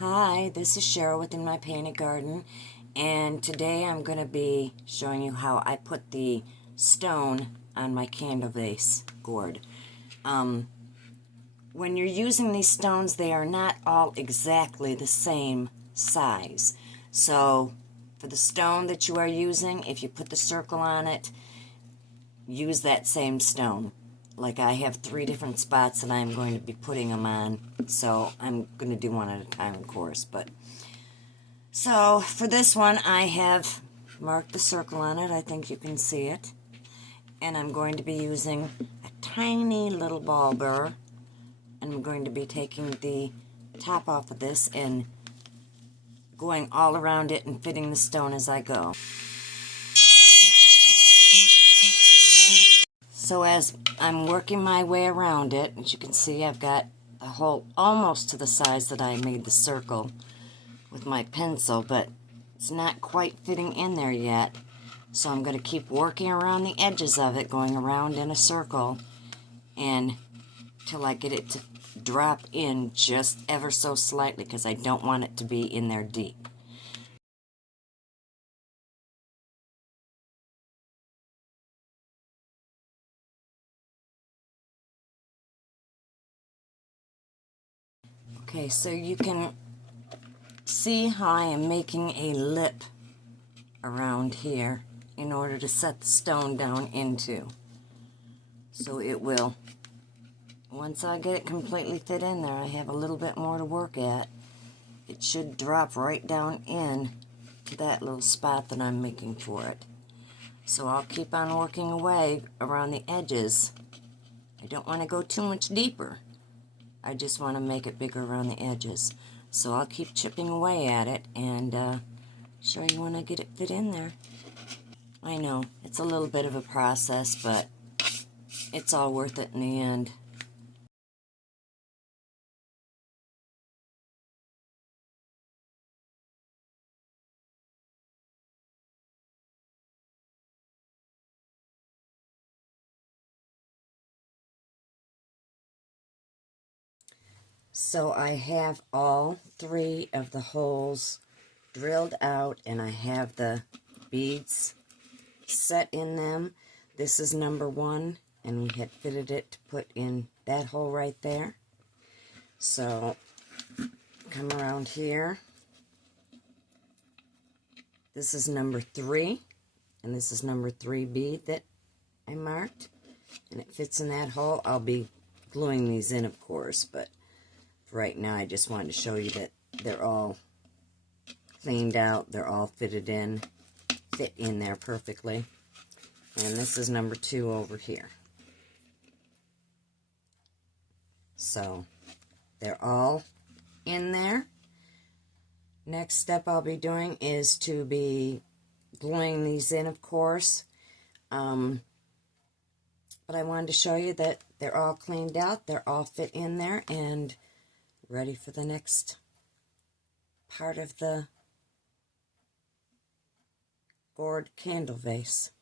Hi, this is Cheryl within my painted garden, and today I'm going to be showing you how I put the stone on my candle vase gourd. When you're using these stones, they are not all exactly the same size. So for the stone that you are using, if you put the circle on it, use that same stone. Like I have 3 different spots that I'm going to be putting them on, so I'm going to do one at a time, of course. So for this one, I have marked the circle on it. I think you can see it. And I'm going to be using a tiny little ball burr, and I'm going to be taking the top off of this and going all around it and fitting the stone as I go. So as I'm working my way around it, as you can see, I've got the hole almost to the size that I made the circle with my pencil, but it's not quite fitting in there yet. So I'm going to keep working around the edges of it, going around in a circle, and till I get it to drop in just ever so slightly, because I don't want it to be in there deep. Okay, so you can see how I am making a lip around here in order to set the stone down into. So it will, once I get it completely fit in there, I have a little bit more to work at. It should drop right down in to that little spot that I'm making for it. So I'll keep on working away around the edges. I don't want to go too much deeper. I just want to make it bigger around the edges. So I'll keep chipping away at it and show you when I get it fit in there. I know, it's a little bit of a process, but it's all worth it in the end. So I have all 3 of the holes drilled out, and I have the beads set in them. This is number 1, and we had fitted it to put in that hole right there. So come around here. This is number 3, and this is number 3 bead that I marked, and it fits in that hole. I'll be gluing these in, of course, but for right now I just wanted to show you that they're all cleaned out, they're all fitted in, fit in there perfectly. And this is number 2 over here. So they're all in there. Next step I'll be doing is to be gluing these in, of course. But I wanted to show you that they're all cleaned out, they're all fit in there, and ready for the next part of the gourd candle vase.